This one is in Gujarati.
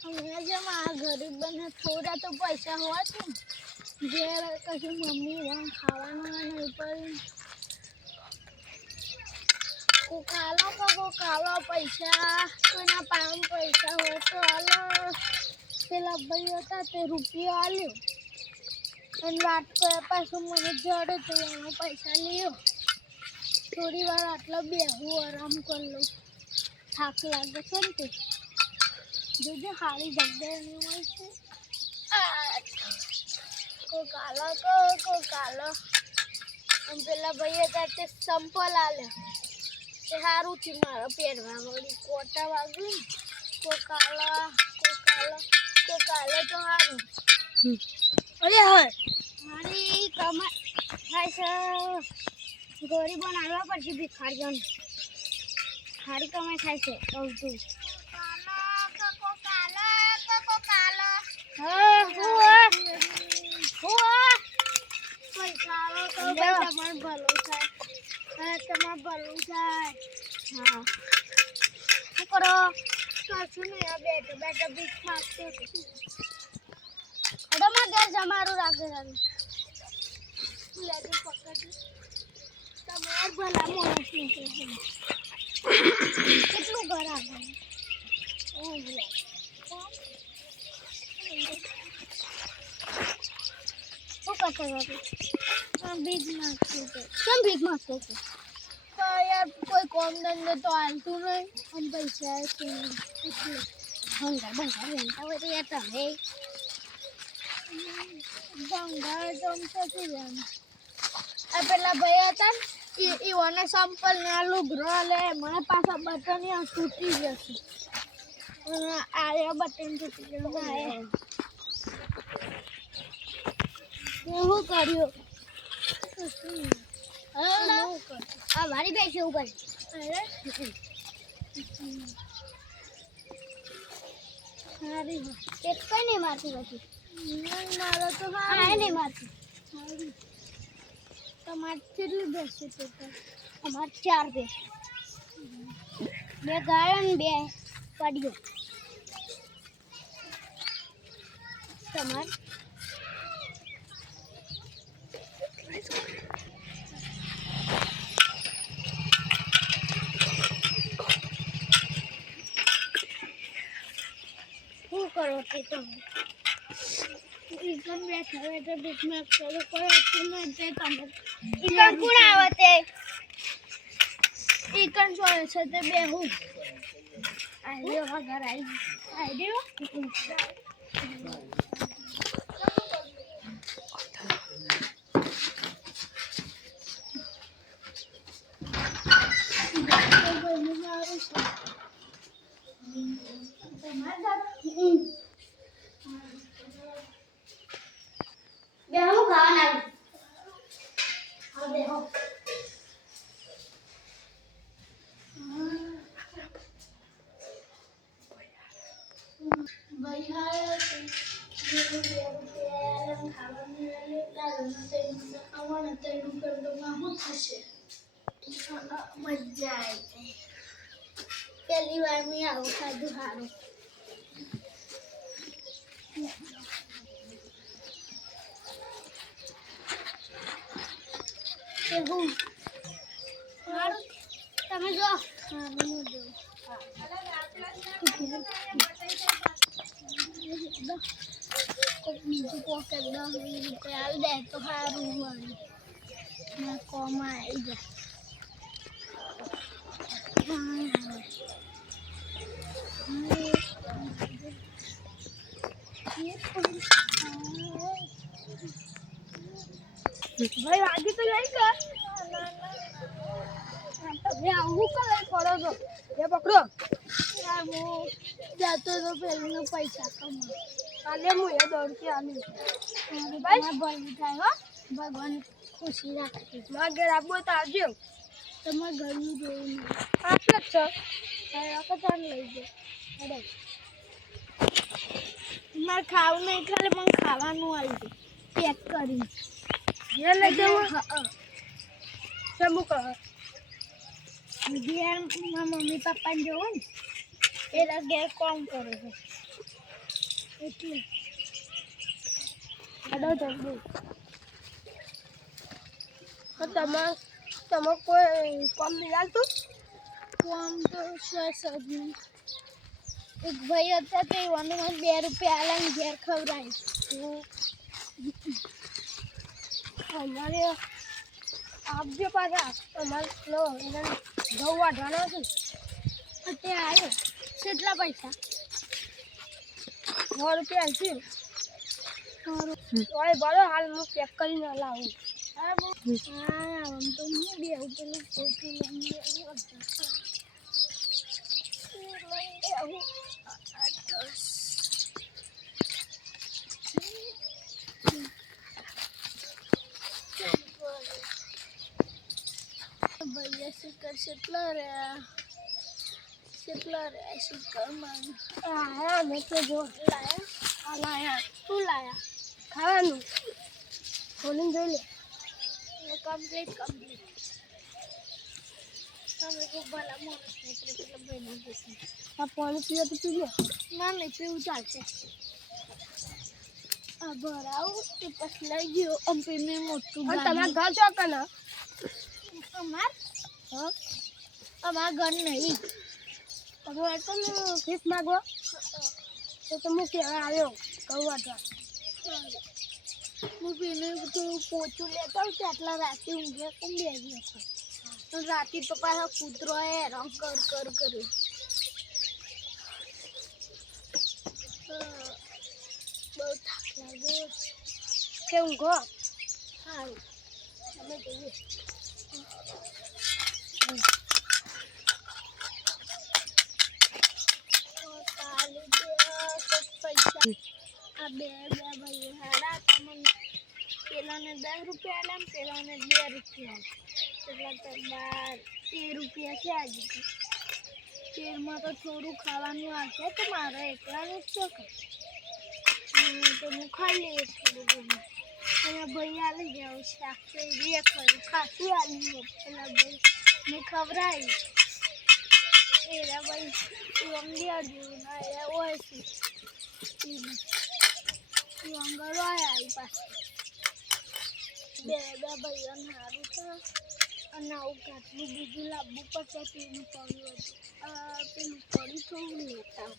હમણાં જેમ આ ગરીબ બને થોડા તો પૈસા હોવા છે જે કશું મમ્મી વન ખાવાનું નહીં પણ કાલો પૈસા કોઈના પાંચ પૈસા હોય તો હાલો પેલા ભાઈ હતા તે રૂપિયો આલ્યો અને વાત પાછું મને જડે તો એનો પૈસા લ્યો થોડી વાર આટલા બેહું આરામ કરી લઉં થાક લાગે છે ને તે જોજો સારી જગ્યાએ નહીં હોય છે કાલો અને પેલા ભાઈએ ત્યાં તે સંપલ આલ્યો તે સારું થયું મારા પહેરવા વળી કોટા વાગ્યું ને કાલો તો સારું અરે હોય મારી કમાઈ થાય છે ગરીબોને આવવા પછી ભિખારીઓને સારી કમાઈ થાય છે કહું છું તમારું ભલું થાય ભલું થાય હા શું કરો કશું નહીં આ બેઠો ભીખ માગતો મારા ઘર જમારું રાખે પકડ તમારે ભલા માણસ નહીં કેટલું ઘર આગળ શું કરતા ભીખ માગતું કેમ ભીખ માગતો હતો તો યાર કોઈ કોમ ધંધો તો હાલતું નહીં અને પૈસા એટલે ભંગાર રહેતા હોય તો યાર તમે ભંગાર જમતો છું આ પેલા ભાઈ હતા ને ઈઓને સંપલ ને આ લુગરો લે મને પાછા બટન તૂટી જશે આ બટન તૂટી ગયું શું કર્યું આ મારી બેસે એવું કરે એક કઈ નહીં મારતી પછી મારો તો નહીં મારતી તમારે કેટલી બેસે અમારે 4 બેસ 2 ગાયો ને 2 પાડીઓ તમારે શું કરો તે તમે ઈકન બેઠા ભીખ માગતો કોઈ હતું નહીં તે તમે ઈકન કોણ આવે તે ઈકન સોય છે તે બેહું આવ્યો ઘર આવ્યો મજા આવી પહેલી વાર મેં આવું ખાધું સારું તમે જો બીજું પોકેટ 10-20 રૂપિયા આવી જાય તો સારું વળી કોમાં આવી જાય ભાઈ વાગી તો લઈ કર તમે આવું કરે કરો છો એ પકડો હું જતો તો પેલીનો પૈસા કમા કાલે હું એ દોડતી આવી ભાઈ ભલું થાય હો ભગવાન ખુશી રાખે મારા ઘર આપવું તો આવજો તમારે ઘરનું જોવું નહીં આટલે જ છો કચાને લઈ જાઓ મારે ખાવું નહીં ખાલી મને ખાવાનું આવી જાય પેક કરીને ઘેર લઈ જવું શું કહો ઘેર મારા મમ્મી પપ્પાને જોવું ને એના ઘેર કામ કરે છે એટલે આડો જલ્દી તો તમે કોઈ કામ નહીં આવતું કામ તો છે સજની એક ભાઈ હતા તે મને 2 રૂપિયા આલાને ઘેર ખવડાવી અમારે આપજો પાછા અમારે લો એને ઘઉં વાઢવાના છે તે આવ્યો કેટલા પૈસા 100 રૂપિયા આવશે ઓય બરો હાલ હું પેક કરીને લાવું હા આમ તો હું બે પેલું પોતી લઈને ભૈયા શિકર કેટલા રહ્યા શિકર માં હા મેં તો જો લાયા શું લાયા ખાવાનું ખોલીને જોઈ લે કમ્પ્લીટ તમે ખૂબ ભલા માણસ એટલે પેલા ભાઈને પૂછું આ પાણી પીવા તો પી લે ના નહીં પીવું ચાલશે આ ભરાવું તો પછી લઈ ગયો અંપી મેં મોટું તમારા ઘર છો કને અમારા ઘર નહીં તમે તો ફીસ માગો તો હું કહેવા આવ્યો કહું વાટવા હું પેલું થોડું પોચું લેતા હોઉં આટલા રાતે ઊંઘે કોમ બેસી હતો રાતે તો પાછા કૂતરો હેરાન કર કર્યું બહુ થાક લાગે કે ઊંઘો સારું અમે જઈએ આ બે ભાઈ હારા તમને પેલાને 10 રૂપિયા આલ્યા પેલાને 2 રૂપિયા એટલા તો 13 રૂપિયા છે આજે તેરમાં તો થોડું ખાવાનું આવશે તો મારે એકલાનું જ છે તો હું ખાઈ લઈએ થોડું ઘણું પેલા ભાઈ આવી જાવ શાક એ ખાસું આવી પેલા ભાઈ મેં ખવડાવી એરા ભાઈ ઊંઘી આવ્યું ના એરા હોય છે અંગરો આવી પાસે બે ભાઈઓને સારું છે અને આવું કાટલું બીજું લાવવું પડશે પેલું પડ્યું હતું પેલું પડ્યું થોડું લેતા